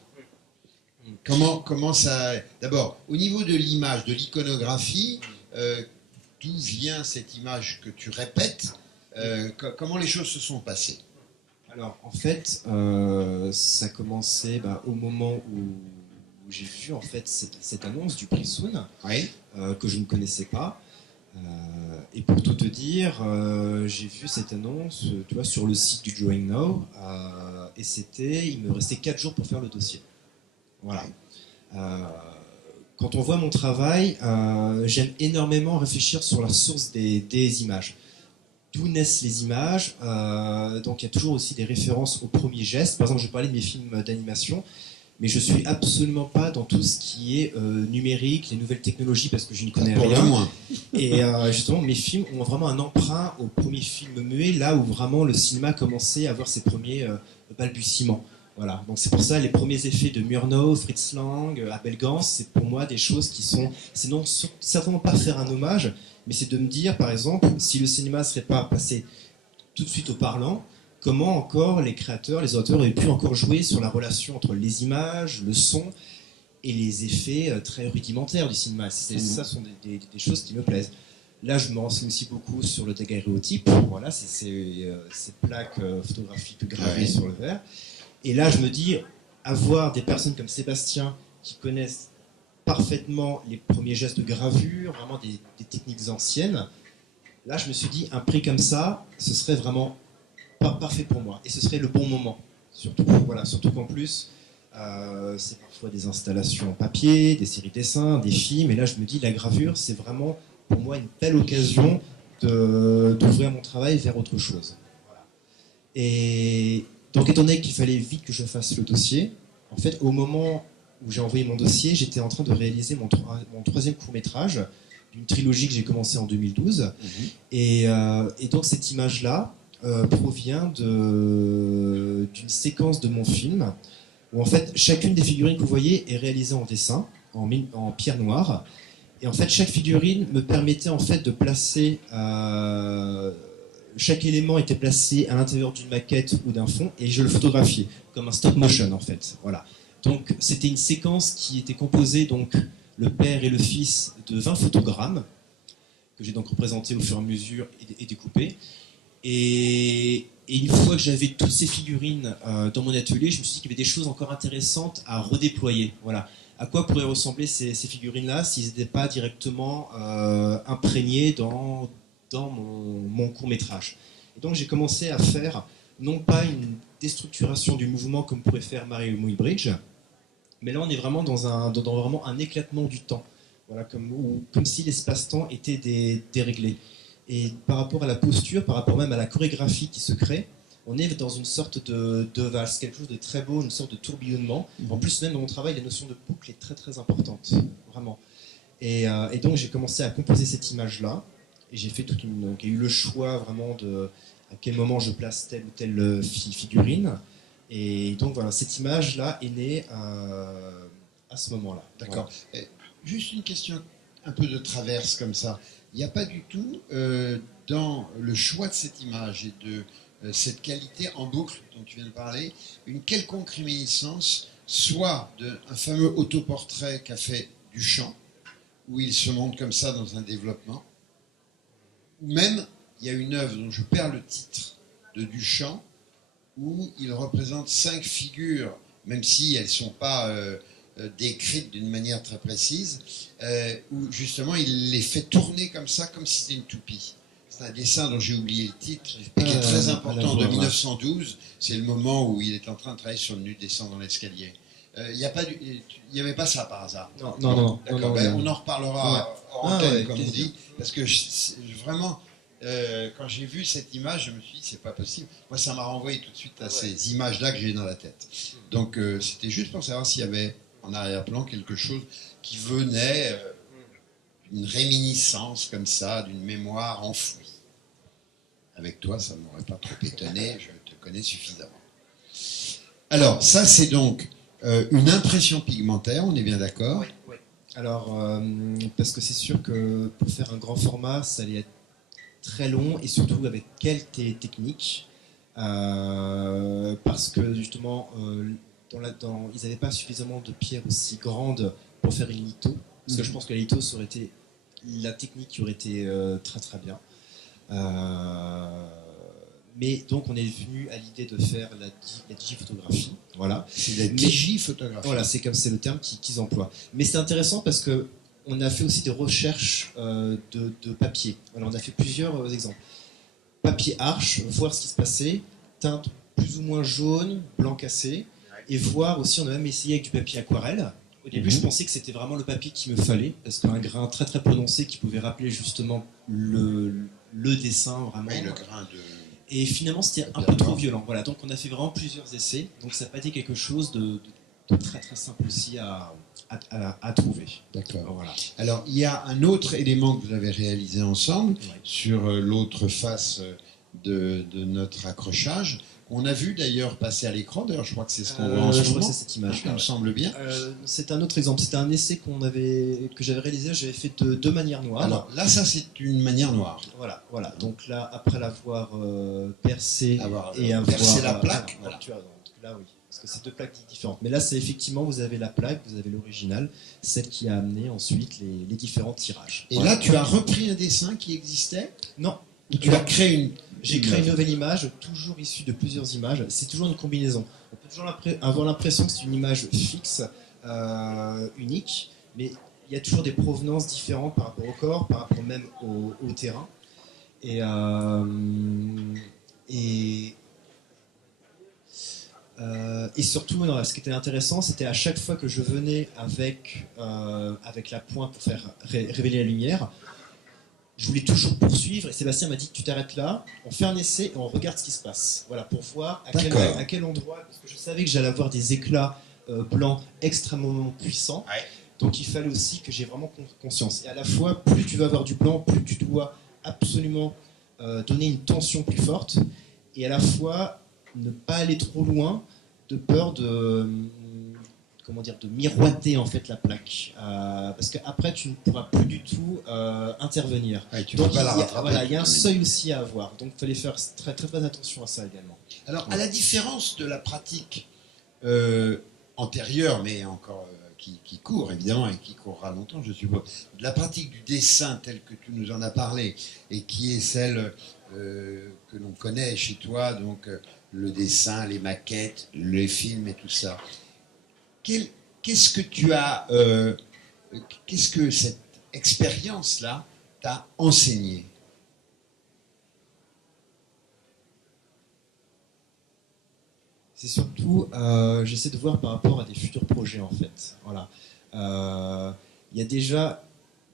Comment ça... D'abord, au niveau de l'image, de l'iconographie, d'où vient cette image que tu répètes? Comment les choses se sont passées? Alors, en fait, ça a commencé au moment où j'ai vu en fait cette annonce du prix Soon, que je ne connaissais pas. Et pour tout te dire, j'ai vu cette annonce tu vois, sur le site du Drawing Now, et il me restait 4 jours pour faire le dossier. Voilà. Quand on voit mon travail, j'aime énormément réfléchir sur la source des images. D'où naissent les images, donc il y a toujours aussi des références aux premiers gestes. Par exemple, je parlais de mes films d'animation, mais je suis absolument pas dans tout ce qui est numérique, les nouvelles technologies, parce que je ne connais Pour le rien. moins. Et justement, mes films ont vraiment un emprunt aux premiers films muets, là où vraiment le cinéma commençait à avoir ses premiers balbutiements. Voilà, donc c'est pour ça les premiers effets de Murnau, Fritz Lang, Abel Gance, c'est pour moi des choses qui sont, c'est non certainement pas faire un hommage, mais c'est de me dire par exemple, si le cinéma ne serait pas passé tout de suite au parlant, comment encore les créateurs, les auteurs auraient pu encore jouer sur la relation entre les images, le son et les effets très rudimentaires du cinéma. Ça sont des choses qui me plaisent. Là, je me renseigne aussi beaucoup sur le daguerréotype, voilà, c'est ces plaques photographiques gravées sur le verre. Et là, je me dis, avoir des personnes comme Sébastien qui connaissent parfaitement les premiers gestes de gravure, vraiment des techniques anciennes, là, je me suis dit, un prix comme ça, ce serait vraiment pas parfait pour moi. Et ce serait le bon moment. Surtout qu'en plus, c'est parfois des installations en papier, des séries de dessins, des films. Et là, je me dis, la gravure, c'est vraiment pour moi une belle occasion d'ouvrir mon travail vers autre chose. Voilà. Et donc, étant donné qu'il fallait vite que je fasse le dossier, en fait, au moment où j'ai envoyé mon dossier, j'étais en train de réaliser mon 3e court-métrage d'une trilogie que j'ai commencé en 2012. Et donc, cette image-là provient d'une séquence de mon film où, en fait, chacune des figurines que vous voyez est réalisée en dessin, en pierre noire. Et en fait, chaque figurine me permettait en fait de placer... chaque élément était placé à l'intérieur d'une maquette ou d'un fond et je le photographiais comme un stop motion en fait. Voilà. Donc c'était une séquence qui était composée donc le père et le fils de 20 photogrammes que j'ai donc représentés au fur et à mesure et découpés. Et Et une fois que j'avais toutes ces figurines dans mon atelier, je me suis dit qu'il y avait des choses encore intéressantes à redéployer. Voilà. À quoi pourraient ressembler ces figurines-là s'ils n'étaient pas directement imprégnés dans mon court-métrage. Et donc j'ai commencé à faire, non pas une déstructuration du mouvement comme pourrait faire Mario Muybridge, mais là on est vraiment dans vraiment un éclatement du temps. Voilà, comme si l'espace-temps était déréglé. Et par rapport à la posture, par rapport même à la chorégraphie qui se crée, on est dans une sorte de valse, quelque chose de très beau, une sorte de tourbillonnement. En plus, même dans mon travail, la notion de boucle est très très importante, vraiment. Et donc j'ai commencé à composer cette image-là, et j'ai fait donc il y a eu le choix vraiment de à quel moment je place telle ou telle figurine. Et donc voilà, cette image-là est née à ce moment-là. D'accord. Voilà. Juste une question un peu de traverse comme ça. Il n'y a pas du tout dans le choix de cette image et de cette qualité en boucle dont tu viens de parler, une quelconque réminiscence, soit d'un fameux autoportrait qu'a fait Duchamp, où il se montre comme ça dans un développement, ou même il y a une œuvre dont je perds le titre de Duchamp, où il représente 5 figures, même si elles ne sont pas décrites d'une manière très précise, où justement il les fait tourner comme ça, comme si c'était une toupie. C'est un dessin dont j'ai oublié le titre, et qui est très important, de 1912. C'est le moment où il est en train de travailler sur le nu descendant l'escalier. Il n'y avait pas ça par hasard. Non. D'accord, on en reparlera en antenne, comme on dit, parce que vraiment, quand j'ai vu cette image, je me suis dit, c'est pas possible. Moi, ça m'a renvoyé tout de suite à ces images-là que j'ai dans la tête. Donc, c'était juste pour savoir s'il y avait en arrière-plan quelque chose qui venait, une réminiscence comme ça, d'une mémoire enfouie. Avec toi, ça ne m'aurait pas trop étonné, je te connais suffisamment. Alors, ça, c'est donc une impression pigmentaire, on est bien d'accord? Oui. Alors, parce que c'est sûr que pour faire un grand format, ça allait être très long, et surtout avec quelle technique, parce que justement, ils n'avaient pas suffisamment de pierres aussi grandes pour faire une litho, parce que je pense que la litho, ça aurait été la technique qui aurait été très très bien. Mais donc on est venu à l'idée de faire la digiphotographie. Voilà. C'est la digiphotographie. Voilà, c'est le terme qu'ils emploient. Mais c'est intéressant parce que on a fait aussi des recherches de papier. Alors on a fait plusieurs exemples. Papier arche, voir ce qui se passait, teinte plus ou moins jaune, blanc cassé, et voir aussi, on a même essayé avec du papier aquarelle. Au début, je pensais que c'était vraiment le papier qu'il me fallait, parce qu'un grain très très prononcé qui pouvait rappeler justement le dessin vraiment. Oui, le grain de... Et finalement, c'était un peu trop violent. Voilà, donc on a fait vraiment plusieurs essais. Donc ça n'a pas été quelque chose de très très simple aussi à trouver. D'accord. Voilà. Alors, il y a un autre élément que vous avez réalisé ensemble sur l'autre face de notre accrochage. On a vu d'ailleurs passer à l'écran, d'ailleurs je crois que c'est ce qu'on voit en ce moment. C'est cette image. Il me semble bien. C'est un autre exemple, c'était un essai que j'avais réalisé, j'avais fait de manière noire. Alors là, ça c'est une manière noire. Voilà. Donc là, après l'avoir percé percé la plaque. Voilà. Tu vois, donc là oui, parce que c'est deux plaques différentes. Mais là, c'est effectivement, vous avez la plaque, vous avez l'original, celle qui a amené ensuite les différents tirages. Et là, tu as repris un dessin qui existait? Non. Ou tu as créé une... J'ai créé une nouvelle image, toujours issue de plusieurs images. C'est toujours une combinaison. On peut toujours avoir l'impression que c'est une image fixe, unique, mais il y a toujours des provenances différentes par rapport au corps, par rapport même au terrain. Et surtout, ce qui était intéressant, c'était à chaque fois que je venais avec la pointe pour faire révéler la lumière, je voulais toujours poursuivre, et Sébastien m'a dit tu t'arrêtes là, on fait un essai et on regarde ce qui se passe. Voilà, pour voir à quel endroit, parce que je savais que j'allais avoir des éclats blancs extrêmement puissants. Ouais. Donc il fallait aussi que j'ai vraiment conscience. Et à la fois, plus tu vas avoir du blanc, plus tu dois absolument donner une tension plus forte, et à la fois ne pas aller trop loin, de peur de miroiter en fait la plaque, parce qu'après tu ne pourras plus du tout intervenir. Ouais, donc il y a un seuil aussi à avoir, donc il fallait faire très, très très attention à ça également. Alors à la différence de la pratique antérieure, mais encore qui court évidemment et qui courra longtemps je suppose, de la pratique du dessin telle que tu nous en as parlé et qui est celle que l'on connaît chez toi, donc le dessin, les maquettes, les films et tout ça. Qu'est-ce que tu as, qu'est-ce que cette expérience-là t'a enseigné? C'est surtout, j'essaie de voir par rapport à des futurs projets en fait. Voilà. Il y a déjà,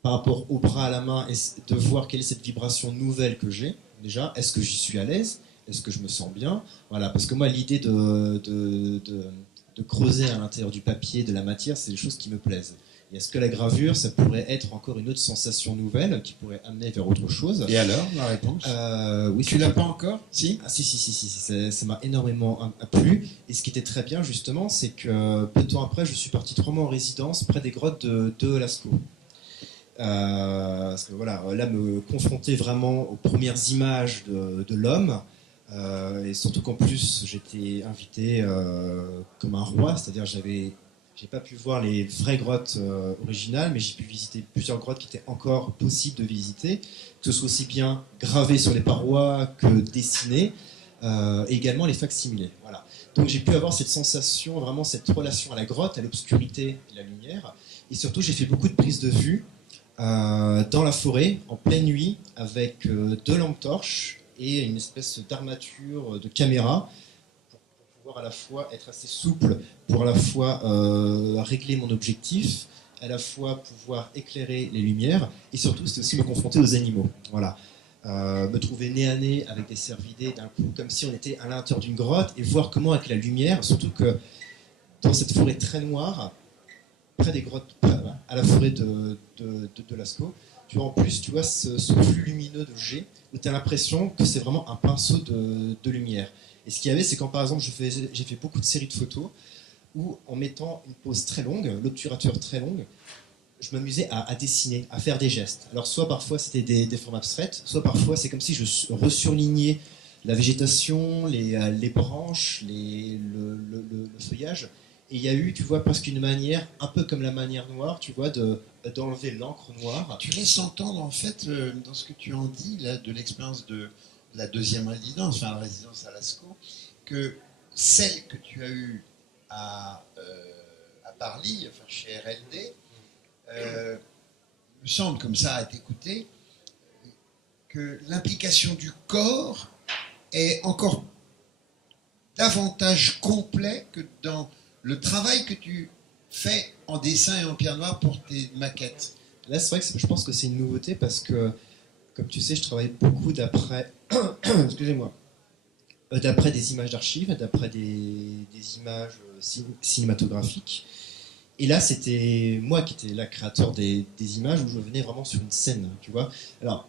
par rapport au bras à la main, de voir quelle est cette vibration nouvelle que j'ai. Déjà, est-ce que j'y suis à l'aise? Est-ce que je me sens bien? Voilà, parce que moi, l'idée de creuser à l'intérieur du papier, de la matière, c'est des choses qui me plaisent. Et est-ce que la gravure, ça pourrait être encore une autre sensation nouvelle qui pourrait amener vers autre chose? Et alors, la réponse? Oui, tu l'as pas encore? Si. Ah, si, ça m'a énormément plu. Et ce qui était très bien, justement, c'est que peu de temps après, je suis parti 3 mois en résidence près des grottes de Lascaux. Parce que voilà, là, me confronter vraiment aux premières images de l'homme, et surtout qu'en plus, j'étais invité comme un roi, c'est-à-dire j'ai pas pu voir les vraies grottes originales, mais j'ai pu visiter plusieurs grottes qui étaient encore possibles de visiter, que ce soit aussi bien gravées sur les parois que dessinées, et également les facsimilés. Voilà. Donc j'ai pu avoir cette sensation, vraiment cette relation à la grotte, à l'obscurité et la lumière, et surtout j'ai fait beaucoup de prises de vue dans la forêt, en pleine nuit, avec 2 lampes torches et une espèce d'armature de caméra, pour à la fois être assez souple, pour à la fois régler mon objectif, à la fois pouvoir éclairer les lumières, et surtout c'était aussi me confronter aux animaux. Voilà. Me trouver nez à nez avec des cervidés d'un coup, comme si on était à l'intérieur d'une grotte, et voir comment avec la lumière, surtout que dans cette forêt très noire, près des grottes, à la forêt de Lascaux, tu vois, en plus tu vois ce flux lumineux de jet, où tu as l'impression que c'est vraiment un pinceau de lumière. Et ce qu'il y avait, c'est quand par exemple j'ai fait beaucoup de séries de photos où en mettant une pose très longue, l'obturateur très longue, je m'amusais à dessiner, à faire des gestes. Alors soit parfois c'était des formes abstraites, soit parfois c'est comme si je resurlignais la végétation, les branches, le feuillage. Et il y a eu, tu vois, presque une manière, un peu comme la manière noire, tu vois, d'enlever l'encre noire. Tu laisses entendre en fait, dans ce que tu en dis, là, de l'expérience de la deuxième résidence, enfin la résidence à Lascaux, que celle que tu as eue à Parly, enfin chez RLD, me semble comme ça à t'écouter, que l'implication du corps est encore davantage complet que dans le travail que tu fais en dessin et en pierre noire pour tes maquettes. Là, c'est vrai que je pense que c'est une nouveauté parce que, comme tu sais, je travaille beaucoup d'après, excusez-moi, d'après des images d'archives, d'après des images cinématographiques. Et là, c'était moi qui étais là créateur des images où je venais vraiment sur une scène, tu vois. Alors,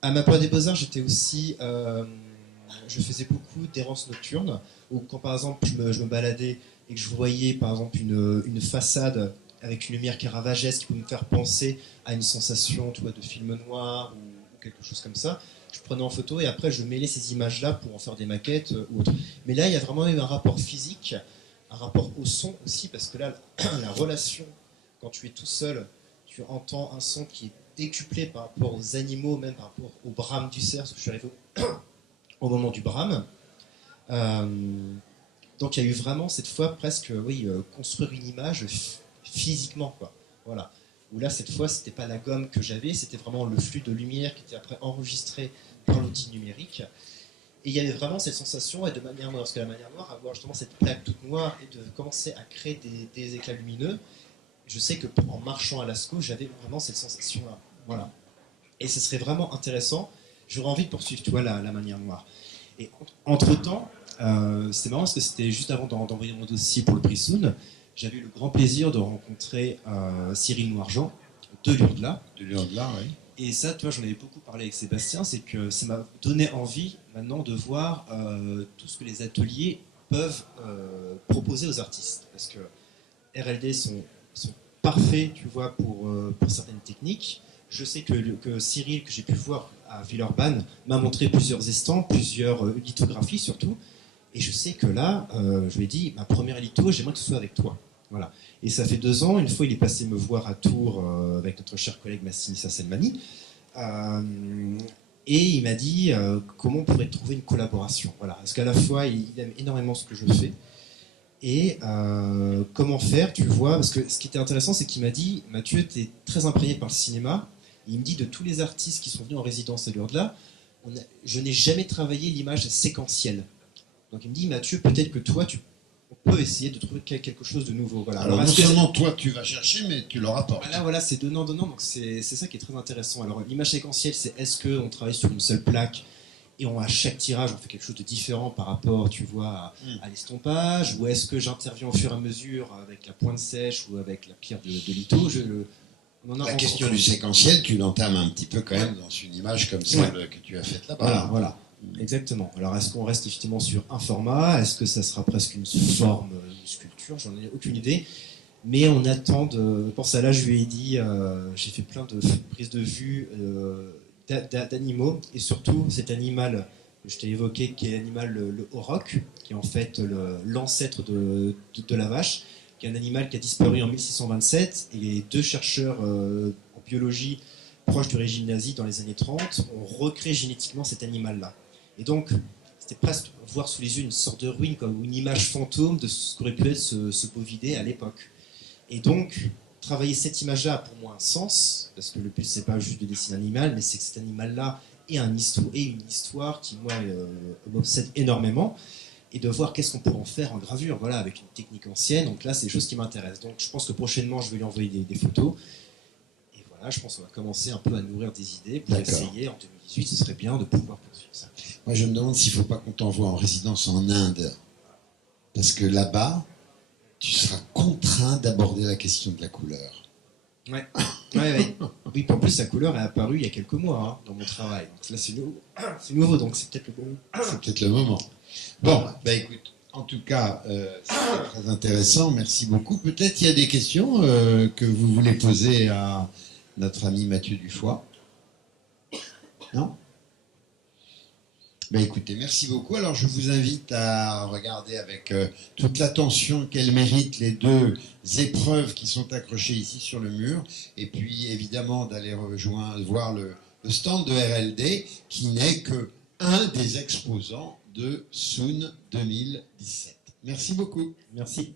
à ma période des Beaux-Arts, j'étais aussi, je faisais beaucoup d'errances nocturnes, où quand par exemple je me baladais et que je voyais par exemple une façade avec une lumière caravagesque qui pouvait me faire penser à une sensation, tu vois, de film noir ou quelque chose comme ça, je prenais en photo et après je mêlais ces images-là pour en faire des maquettes ou autre. Mais là, il y a vraiment eu un rapport physique, un rapport au son aussi, parce que là, la relation, quand tu es tout seul, tu entends un son qui est décuplé par rapport aux animaux, même par rapport au brame du cerf, parce que je suis arrivé au moment du brame. Donc il y a eu vraiment cette fois presque, oui, construire une image physiquement, quoi. Voilà. Où là, cette fois, c'était pas la gomme que j'avais, c'était vraiment le flux de lumière qui était après enregistré par l'outil numérique. Et il y avait vraiment cette sensation, et de manière noire, parce que la manière noire, avoir justement cette plaque toute noire et de commencer à créer des éclats lumineux, je sais que en marchant à Lascaux, j'avais vraiment cette sensation-là. Voilà. Et ce serait vraiment intéressant. J'aurais envie de poursuivre, tu vois, la manière noire. Et entre-temps, c'est marrant parce que c'était juste avant d'envoyer mon dossier pour le prix Soon, j'avais eu le grand plaisir de rencontrer Cyril Noirjean de l'Urdelà. De l'Urdelà, oui. Et ça, tu vois, j'en avais beaucoup parlé avec Sébastien, c'est que ça m'a donné envie maintenant de voir tout ce que les ateliers peuvent proposer aux artistes. Parce que RLD sont parfaits, tu vois, pour certaines techniques. Je sais que Cyril, que j'ai pu voir à Villeurbanne, m'a montré plusieurs estampes, plusieurs lithographies surtout. Et je sais que là, je lui ai dit, ma première litho, j'aimerais que ce soit avec toi. Voilà. Et ça fait 2 ans, une fois il est passé me voir à Tours avec notre cher collègue Massimi Sasselmani. Et il m'a dit comment on pourrait trouver une collaboration. Voilà, parce qu'à la fois, il aime énormément ce que je fais. Et comment faire, tu vois, parce que ce qui était intéressant, c'est qu'il m'a dit, Mathieu, tu es très imprégné par le cinéma. Et il me dit, de tous les artistes qui sont venus en résidence à l'URDLA, je n'ai jamais travaillé l'image séquentielle. Donc il me dit, Mathieu, peut-être que toi, on peut essayer de trouver quelque chose de nouveau. Voilà. Alors non seulement toi tu vas chercher, mais tu le rapportes. Voilà, c'est donnant-donnant, donc c'est ça qui est très intéressant. Alors l'image séquentielle, c'est est-ce qu'on travaille sur une seule plaque et à chaque tirage, on fait quelque chose de différent par rapport, tu vois, à l'estompage, ou est-ce que j'interviens au fur et à mesure avec la pointe sèche ou avec la pierre de litho La question du séquentiel, tu l'entames un petit peu quand même dans une image comme celle que tu as faite là-bas. Voilà. Exactement. Alors, est-ce qu'on reste effectivement sur un format? Est-ce que ça sera presque une forme, une sculpture? J'en ai aucune idée. Mais on attend de... Pour ça, là, je lui ai dit, j'ai fait plein de prises de vue d'animaux, et surtout cet animal que je t'ai évoqué, qui est l'animal le auroch, qui est en fait l'ancêtre de la vache, qui est un animal qui a disparu en 1627, et les deux chercheurs en biologie proches du régime nazi dans les années 30 ont recréé génétiquement cet animal-là. Et donc, c'était presque voir sous les yeux une sorte de ruine, comme une image fantôme de ce qu'aurait pu être ce bovidé à l'époque. Et donc, travailler cette image-là a pour moi un sens, parce que le but, c'est pas juste de dessiner un animal, mais c'est que cet animal-là ait une histoire qui, moi, m'obsède énormément, et de voir qu'est-ce qu'on pourrait en faire en gravure, voilà, avec une technique ancienne. Donc là, c'est des choses qui m'intéressent. Donc je pense que prochainement, je vais lui envoyer des photos. Et voilà, je pense qu'on va commencer un peu à nourrir des idées pour essayer, en 2018, ce serait bien de pouvoir poursuivre ça. Moi, je me demande s'il ne faut pas qu'on t'envoie en résidence en Inde. Parce que là-bas, tu seras contraint d'aborder la question de la couleur. Ouais. Oui, en plus, la couleur est apparue il y a quelques mois dans mon travail. Donc là, c'est nouveau. C'est nouveau, donc c'est peut-être le bon moment. C'est peut-être le moment. Bon, écoute, en tout cas, c'était très intéressant. Merci beaucoup. Peut-être il y a des questions que vous voulez poser à notre ami Mathieu Dufoy. Non ? Écoutez, merci beaucoup. Alors, je vous invite à regarder avec toute l'attention qu'elles méritent les deux épreuves qui sont accrochées ici sur le mur. Et puis, évidemment, d'aller voir le stand de RLD, qui n'est que un des exposants de Soon 2017. Merci beaucoup. Merci.